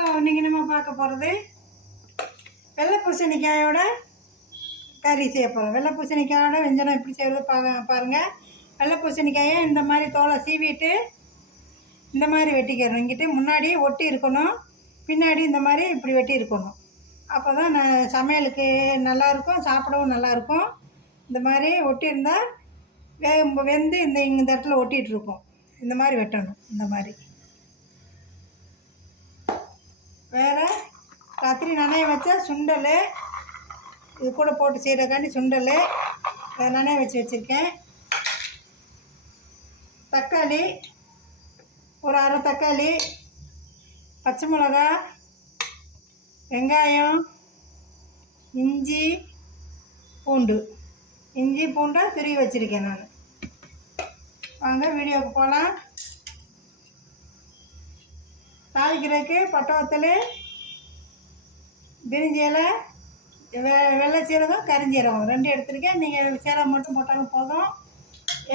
Hello, இன்றைக்கி நம்ம பார்க்க போகிறது வெள்ளை பூசணிக்காயோட கறி செய்ய போகிறோம். வெள்ளை பூசணிக்காயோட வெஞ்சனம் எப்படி செய்கிறது பாருங்கள். வெள்ளை பூசணிக்காயை இந்த மாதிரி தோலை சீவிட்டு இந்த மாதிரி வெட்டிக்கிறணும். இங்கிட்டு முன்னாடி ஒட்டி இருக்கணும், பின்னாடி இந்த மாதிரி இப்படி வெட்டி இருக்கணும். அப்போ தான் சமையலுக்கு நல்லாயிருக்கும், சாப்பிடவும் நல்லாயிருக்கும். இந்த மாதிரி ஒட்டியிருந்தால் வெந்து இந்த இடத்துல ஒட்டிகிட்ருக்கும். இந்த மாதிரி வெட்டணும். இந்த மாதிரி வேறு ராத்திரி நனைய வச்ச சுண்டல் இது கூட போட்டு செய்கிறக்காண்டி சுண்டல் நனைய வச்சுருக்கேன். தக்காளி ஒரு அரை தக்காளி, பச்சை மிளகா, வெங்காயம், இஞ்சி பூண்டை துருவி வச்சுருக்கேன். நான் வாங்க வீடியோவுக்கு போகலாம். தாளிக்கிறதுக்கு பட்டை வத்தல், பிரிஞ்சி இலை, வெள்ளை சீரகம், கரிஞ்சீரகம் 2 எடுத்துருக்கேன். நீங்கள் சீரகம் மட்டும் போட்டாலும் போதும்.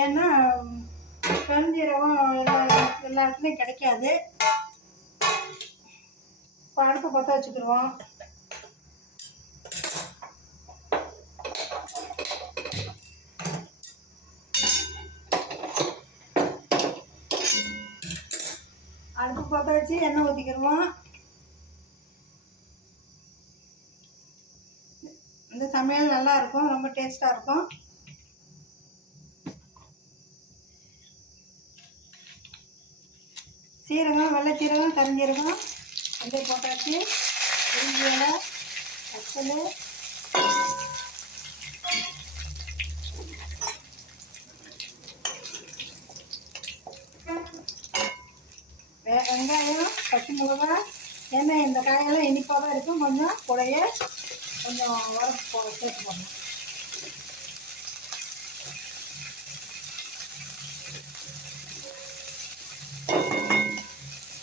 ஏன்னா கரிஞ்சீரகம் எல்லா இடத்துலையும் கிடைக்காது. இப்போ அடுப்பு பற்ற வச்சுக்கிடுவோம். அடுப்பு பற்ற வச்சு எண்ணெய் ஊற்றிக்கிடுவோம். இந்த சமையல் நல்லாயிருக்கும், ரொம்ப டேஸ்ட்டாக இருக்கும். சீரகம், வெள்ளை சீரகம், கரிஞ்சீரகம் ரெண்டையும் போட்டாச்சு. பிரிஞ்சி இலை, வத்தல், வெங்காயம், பச்சை மிளகா. ஏன்னா இந்த காயெல்லாம் இனிப்பாக தான் இருக்கும். கொஞ்சம் கூடைய கொஞ்சம் உரப்பு சேர்த்து போடணும்.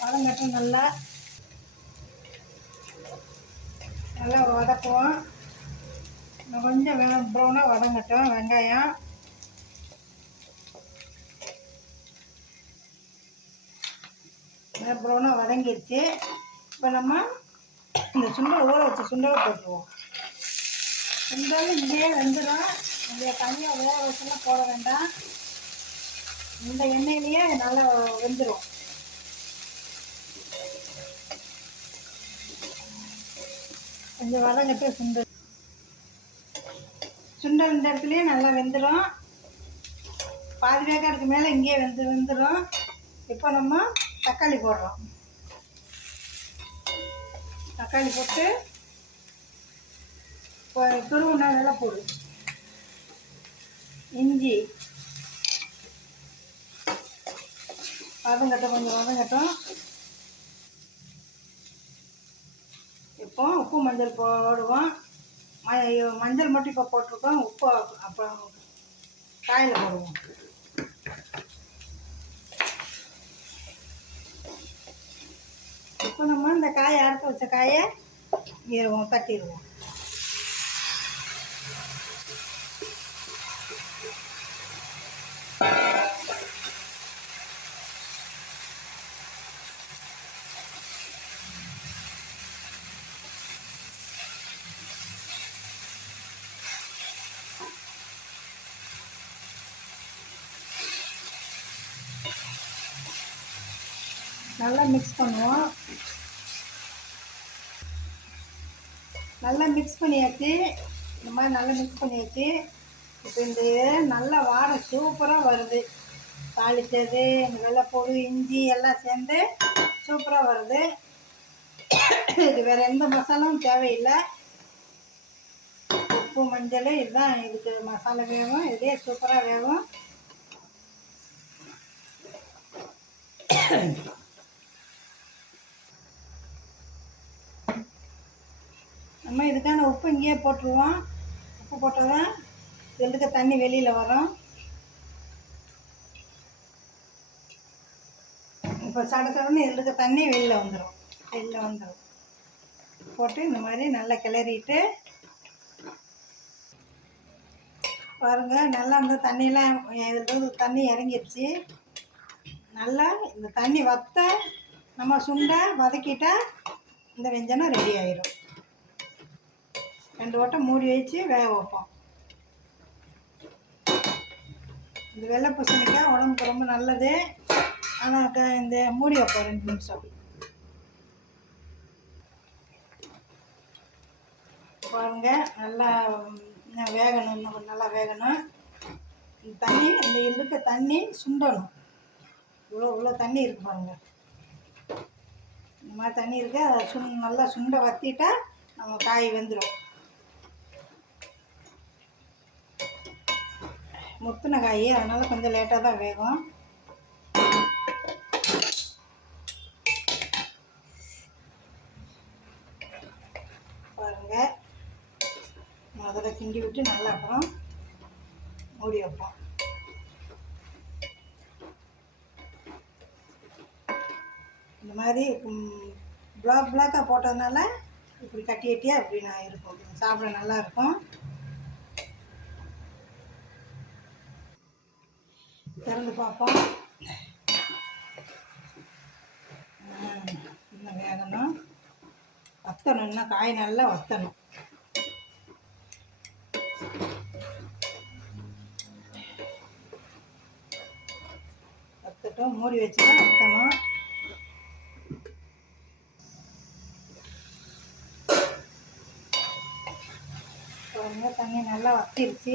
வதங்கட்டும். நல்லா வதக்குவோம். கொஞ்சம் ப்ரௌனாக வதங்கட்டும் வெங்காயம். ப்ரௌனாக வதங்கிடுச்சு. இப்போ நம்ம இந்த சுண்டல் ஊற வச்சு சுண்டலை போட்டுருவோம். சுண்டல் இங்கேயே வெந்துடும். இங்கே தனியாக வேக வச்சுலாம் போட வேண்டாம். இந்த எண்ணெயிலேயே நல்லா வெந்துடும். கொஞ்சம் வதங்கட்டு. சுண்டல் இந்த இடத்துலையே நல்லா வெந்துடும். பாதி வேக்காடுக்கு மேலே இங்கேயே வெந்துடும். இப்போ நம்ம தக்காளி போடுறோம். தக்காளி போட்டு இப்போ துருவுனா நல்லா போடு. இஞ்சி வதங்கட்டும், கொஞ்சம் வதங்கட்டும். இப்போ உப்பு மஞ்சள் போடுவோம். மஞ்சள் மட்டும் இப்போ போட்டிருக்கோம். உப்பு அப்புறம் காயில் போடுவோம். இப்போ நம்ம இந்த காயை அறுத்து வச்ச காயை தட்டிடுவோம். நல்லா மிக்ஸ் பண்ணுவோம். நல்லா மிக்ஸ் பண்ணியாச்சு. இந்த மாதிரி நல்லா மிக்ஸ் பண்ணியாச்சு. இப்போ இந்த நல்லா வாடை சூப்பராக வருது. தாளித்தது, இந்த வெள்ளைப்பூடு, இஞ்சி எல்லாம் சேர்ந்து சூப்பராக வருது. இது வேறு எந்த மசாலாவும் தேவையில்லை. உப்பு மஞ்சள் இதுதான் இதுக்கு மசாலா வேகும். இதே சூப்பராக வேகும். நம்ம இதுக்கான உப்பு இங்கேயே போட்டுருவோம். உப்பு போட்டால் தான் இதுக்கு தண்ணி வெளியில் வரும். இப்போ சடன்னு இதுக்கு தண்ணி வெளியில் வந்துடும். போட்டு இந்த மாதிரி நல்லா கிளறிட்டு பாருங்கள். நல்லா இந்த தண்ணியெலாம் இதில் தண்ணி இறங்கிடுச்சு. நல்லா இந்த தண்ணி வற்ற நம்ம சுண்டை வதக்கிட்டால் இந்த வெஞ்சனம் ரெடி ஆயிடும். 2 வட்டம் மூடி வச்சு வேக வைப்போம். இந்த வெள்ளை பூசணிக்காய் உடம்புக்கு ரொம்ப நல்லது. ஆனால் இந்த மூடி வைப்போம் 2 நிமிஷம். பாருங்கள், நல்லா வேகணும், இன்னும் நல்லா வேகணும். தண்ணி, இந்த இருக்க தண்ணி சுண்டணும். இவ்வளோ தண்ணி இருக்குது பாருங்கள். இந்த மாதிரி தண்ணி இருக்குது. அதை நல்லா சுண்டை வற்றிட்டா நம்ம காய் வெந்துடும். முத்தின காய், அதனால் கொஞ்சம் லேட்டாக தான் வேகும். பாருங்கள், முதல்ல கிண்டி விட்டு நல்லா அப்புறம் மூடி வைப்போம். இந்த மாதிரி பிளாக்காக போட்டதுனால இப்படி கட்டி கட்டியாக இப்படி நான் இருக்கும். சாப்பிட நல்லாயிருக்கும். திறந்து பார்ப்போம். இன்னும் வேகணும், வற்றணும். இன்னும் காய் நல்லா வற்றணும். வற்றட்டும், மூடி வச்சு தான் வற்றணும். தண்ணி நல்லா வற்றிருச்சு.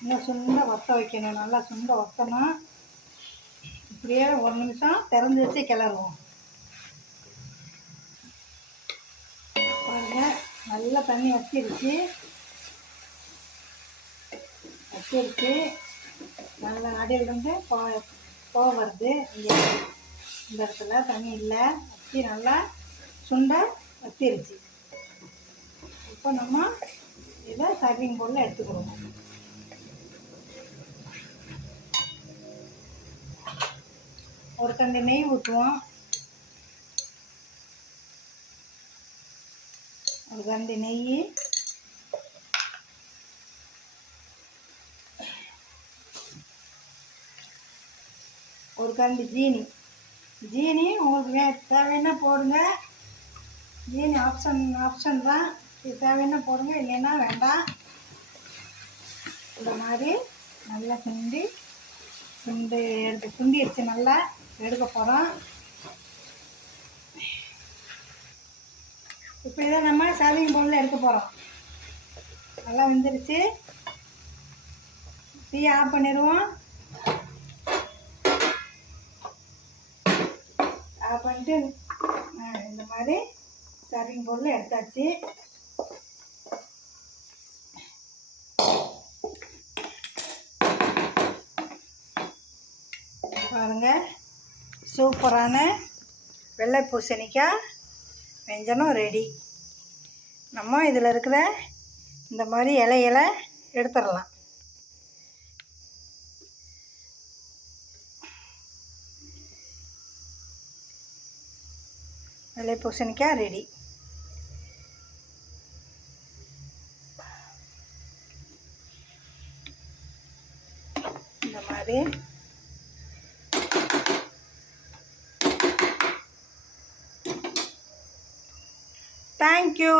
இன்னும் சுண்டை வற்ற வைக்கணும். நல்லா சுண்டை வற்றணும். இப்படியே 1 நிமிஷம் திறந்து வச்சு கிளறுவோம். பாருங்கள், நல்லா தண்ணி வற்றிருச்சு. நல்லா அடியிலிருந்து போக வருது. இந்த இடத்துல தண்ணி இல்லை, வற்றி நல்லா சுண்டை வற்றிருச்சு. இப்போ நம்ம இதை சர்விங் பவுலில் எடுத்துக்கிடுவோம். ஒரு கரண்டி நெய் ஊற்றுவோம். ஒரு கரண்டி நெய், ஒரு கரண்டி ஜீனி உங்களுக்கு தேவைன்னா போடுங்க. ஜீனி ஆப்ஷன் தான். இது தேவைன்னா போடுங்க, இல்லைன்னா வேண்டாம். இந்த மாதிரி நல்லா சுண்டிடுச்சு. நல்லா எடுக்க போகிறோம். இப்போ இதை நம்ம சர்விங் பவுலில் எடுக்க போகிறோம். நல்லா வெந்துருச்சு. தீயை ஆஃப் பண்ணிடுவோம். ஆஃப் பண்ணிட்டு இந்த மாதிரி சர்விங் பவுலில் எடுத்தாச்சு. பாருங்கள், சூப்பரான வெள்ளை பூசணிக்காய் வெஞ்சனம் ரெடி. நம்ம இதில் இருக்கிற இந்த மாதிரி இலையில எடுத்துடலாம். வெள்ளை பூசணிக்காய் ரெடி. இந்த மாதிரி Thank you.